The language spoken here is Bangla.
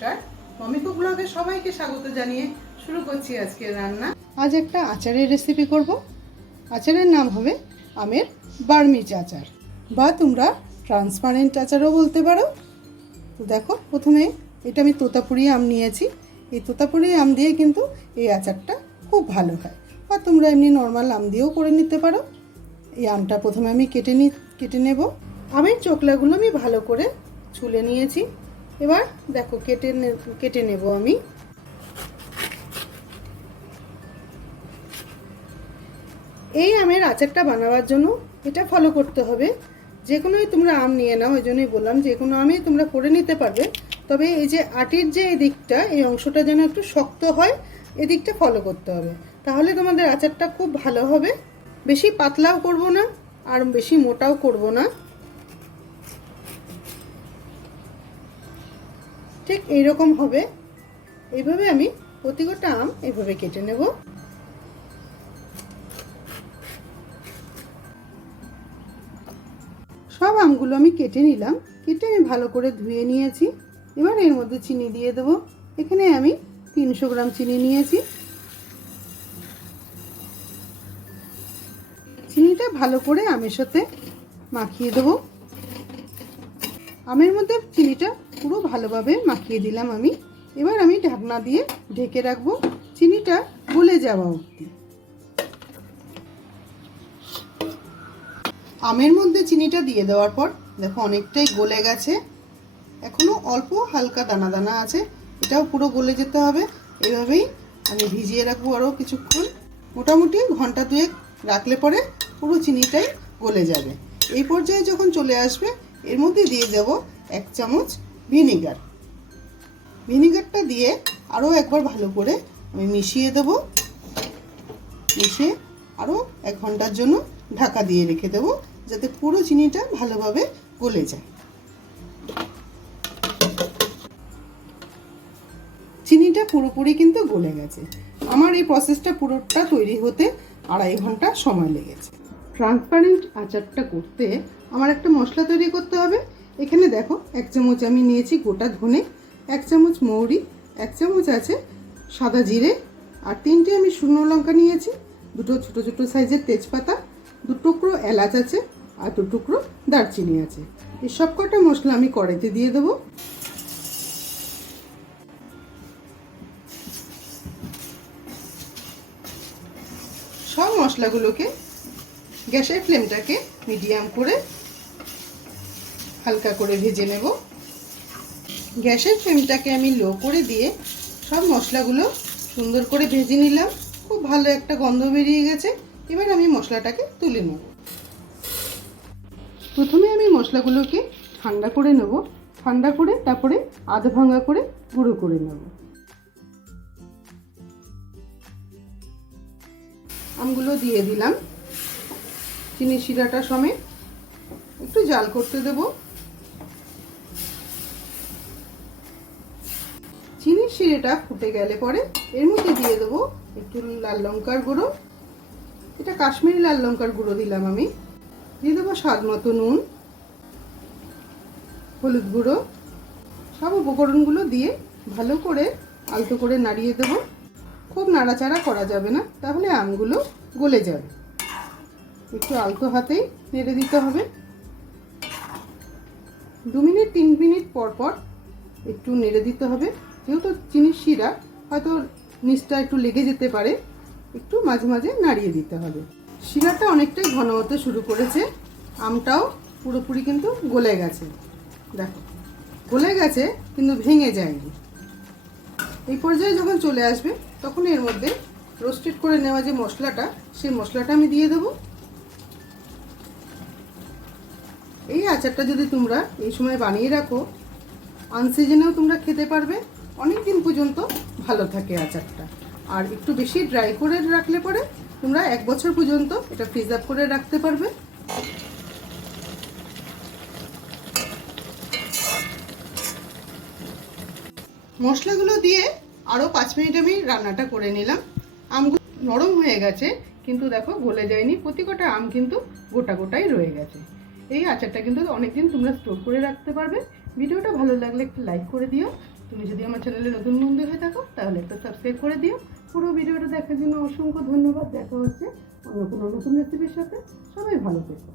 নমস্কার। মমিকো ব্লগে সবাইকে স্বাগত জানিয়ে শুরু করছি আজকে রান্না। আজ একটা আচারের রেসিপি করব। আচারের নাম হবে আমের বার্মিজ আচার। বা তোমরা ট্রান্সপারেন্ট আচারও বলতে পারো। তো দেখো, প্রথমে এটা আমি তোতাপুরি আম নিয়েছি। এই তোতাপুরি আম দিয়ে কিন্তু এই আচারটা খুব ভালো হয়। বা তোমরা এমনি নর্মাল আম দিয়েও করে নিতে পারো। এই আমটা প্রথমে আমি কেটে নি কেটে নেব। আমের চোকলাগুলো আমি ভালো করে ছুলে নিয়েছি। এবার দেখো কেটে কেটে নেব আমি। এই আমের আচারটা বানাবার জন্য এটা ফলো করতে হবে। যে কোনোই তোমরা আম নিয়ে নাও ওই জন্যই বললাম, যে কোনো আমই তোমরা করে নিতে পারবে। তবে এই যে আটির যে দিকটা, এই অংশটা যেন একটু শক্ত হয় এদিকটা ফলো করতে হবে। তাহলে তোমাদের আচারটা খুব ভালো হবে। বেশি পাতলাও করব না, আর বেশি মোটাও করব না। ঠিক এইরকম হবে। এইভাবে আমি প্রতিটা আম এইভাবে কেটে নেব। সব আমগুলো আমি কেটে নিলাম। কেটে আমি ভালো করে ধুয়ে নিয়েছি। এবার এর মধ্যে চিনি দিয়ে দেবো। এখানে আমি তিনশো গ্রাম চিনি নিয়েছি। চিনিটা ভালো করে আমের সাথে মাখিয়ে দেবো। আমের মধ্যে চিনিটা পুরো ভালোভাবে মাখিয়ে দিলাম আমি। এবার আমি ঢাকনা দিয়ে ঢেকে রাখব চিনিটা গলে যাওয়া অবধি। আমের মধ্যে চিনিটা দিয়ে দেওয়ার পর, দেখো অনেকটাই গলে গেছে। এখনও অল্প হালকা দানা দানা আছে, এটাও পুরো গলে যেতে হবে। এভাবেই আমি ভিজিয়ে রাখব আরও কিছুক্ষণ। মোটামুটি ঘণ্টা দুয়েক রাখলে পরে পুরো চিনিটাই গলে যাবে। এই পর্যায়ে যখন চলে আসবে, এর মধ্যে দিয়ে দেব এক চামচ ভিনিগার। ভিনিগারটা দিয়ে আরও একবার ভালো করে আমি মিশিয়ে দেব। মিশিয়ে আরও এক ঘণ্টার জন্য ঢাকা দিয়ে রেখে দেব, যাতে পুরো চিনিটা ভালোভাবে গলে যায়। চিনিটা পুরোপুরি কিন্তু গলে গেছে। আমার এই প্রসেসটা পুরোটা তৈরি হতে আড়াই ঘণ্টা সময় লেগেছে। ট্রান্সপারেন্ট আচারটা করতে আমার একটা মশলা তৈরি করতে হবে। এখানে দেখো, এক চামচ আমি নিয়েছি গোটা ধনে, এক চামচ মৌরি, এক চামচ আছে সাদা জিরে আর তিনটে আমি শুকনো লঙ্কা নিয়েছি, দুটো ছোট ছোট সাইজের তেজপাতা, দু টুকরো এলাচ আছে আর দু টুকরো দারচিনি আছে। এই সব কটা মশলা আমি কড়াইতে দিয়ে দেবো। সব মশলাগুলোকে গ্যাসের ফ্লেমটাকে মিডিয়াম করে হালকা করে ভেজে নেব। গ্যাসের ফ্লেমটাকে আমি লো করে দিয়ে সব মশলাগুলো সুন্দর করে ভেজে নিলাম। খুব ভালো একটা গন্ধ বেরিয়ে গেছে। এবার আমি মশলাটাকে তুলে নেব। প্রথমে আমি মশলাগুলোকে ঠান্ডা করে নেব। ঠান্ডা করে তারপরে আধ ভাঙা করে গুঁড়ো করে নেব। আমগুলো দিয়ে দিলাম। চিনি শিরাটা সমেত একটু জাল করতে দেব। শিরেটা ফুটে গেলে পরে এর মধ্যে দিয়ে দেবো একটু লাল লঙ্কার গুঁড়ো। এটা কাশ্মীরি লাল লঙ্কার গুঁড়ো দিলাম আমি। দিয়ে দেবো স্বাদ মতো নুন, হলুদ গুঁড়ো। সব উপকরণগুলো দিয়ে ভালো করে আলতো করে নাড়িয়ে দেবো। খুব নাড়াচাড়া করা যাবে না, তাহলে আমগুলো গলে যাবে। একটু আলতো হাতেই নেড়ে দিতে হবে। দু মিনিট, তিন মিনিট পর পর একটু নেড়ে দিতে হবে। যেহেতু চিনির শিরা, হয়তো নিচটা একটু লেগে যেতে পারে, একটু মাঝে মাঝে নাড়িয়ে দিতে হবে। শিরাটা অনেকটাই ঘন হতে শুরু করেছে, আমটাও পুরোপুরি কিন্তু গলে গেছে। দেখো, গলে গেছে, কিন্তু ভেঙে যায়নি। এই পর্যায়ে যখন চলে আসবে, তখন এর মধ্যে রোস্টেড করে নেওয়া যে মশলাটা, সেই মশলাটা আমি দিয়ে দেবো। এই আচারটা যদি তোমরা এই সময় বানিয়ে রাখো আনসিজনেও তোমরা খেতে পারবে। অনেক দিন পর্যন্ত ভালো থাকে আচারটা। আর একটু বেশি ড্রাই করে রাখলে পরে তোমরা এক বছর পর্যন্ত এটা ফ্রিজ আপ করে রাখতে পারবে। মশলাগুলো দিয়ে আরও পাঁচ মিনিট আমি রান্নাটা করে নিলাম। আমগুলো নরম হয়ে গেছে, কিন্তু দেখো গলে যায়নি। প্রতি কটা আম কিন্তু গোটা গোটাই রয়ে গেছে। এই আচারটা কিন্তু অনেকদিন তোমরা স্টোর করে রাখতে পারবে। ভিডিওটা ভালো লাগলে একটু লাইক করে দিও। তুমি যদি আমার চ্যানেলে নতুন বন্ধু হয়ে থাকো, তাহলে একটা সাবস্ক্রাইব করে দিও। পুরো ভিডিওটা দেখার জন্য অসংখ্য ধন্যবাদ। দেখা হচ্ছে অন্য কোনো নতুন রেসিপির সাথে। সবাই ভালো থেকো।